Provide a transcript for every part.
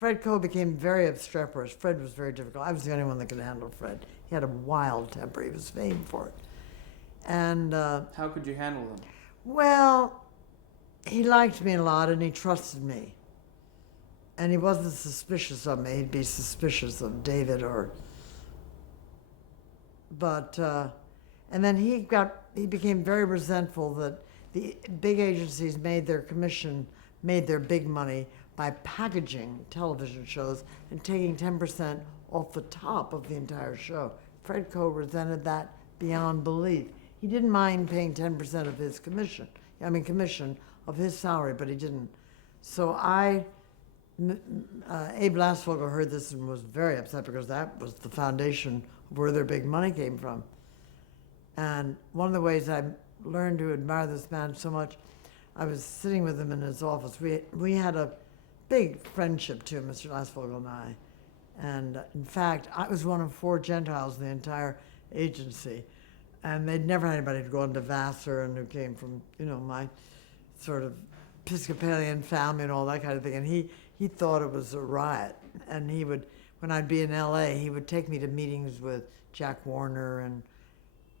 Fred Coe became very obstreperous. Fred was very difficult. I was the only one that could handle Fred. He had a wild temper. He was famed for it. And How could you handle him? well, he liked me a lot and he trusted me. And he wasn't suspicious of me. He'd be suspicious of David or. But and then he became very resentful that the big agencies made their big money by packaging television shows and taking 10% off the top of the entire show. Fred Coe resented that beyond belief. He didn't mind paying 10% of his commission of his salary, but he didn't. So Abe Lasvogel heard this and was very upset because that was the foundation of where their big money came from. And one of the ways I learned to admire this man so much, I was sitting with him in his office. We had a big friendship too, Mr. Lasvogel and I. And in fact, I was one of 4 Gentiles in the entire agency. And they'd never had anybody to go into Vassar and who came from, my sort of Episcopalian family and all that kind of thing. And he thought it was a riot. And he would, when I'd be in LA, he would take me to meetings with Jack Warner and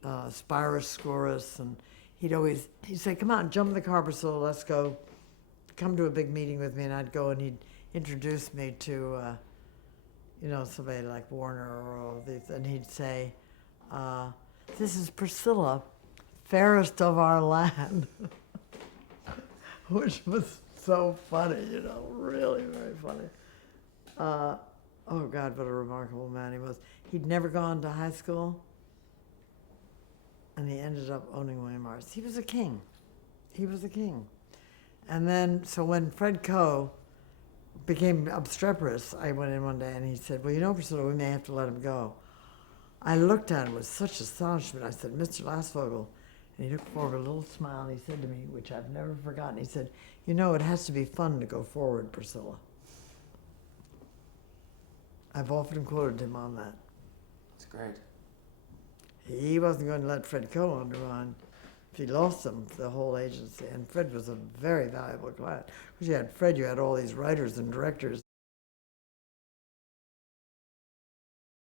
Spiros Skouras. And he'd say, come on, jump in the car, Priscilla, let's go. Come to a big meeting with me. And I'd go and he'd introduce me to, somebody like Warner or all these. And he'd say, this is Priscilla, fairest of our land. Which was so funny, really very funny. Oh God, what a remarkable man he was. He'd never gone to high school, and he ended up owning William Morris. He was a king. He was a king. And then, so when Fred Coe became obstreperous, I went in one day and he said, well, Priscilla, we may have to let him go. I looked at him with such astonishment. I said, Mr. Lasvogel, and he looked forward with a little smile, and he said to me, which I've never forgotten, he said, it has to be fun to go forward, Priscilla. I've often quoted him on that. That's great. He wasn't going to let Fred Coe undermine. If he lost him, the whole agency. And Fred was a very valuable client. Because you had Fred, you had all these writers and directors.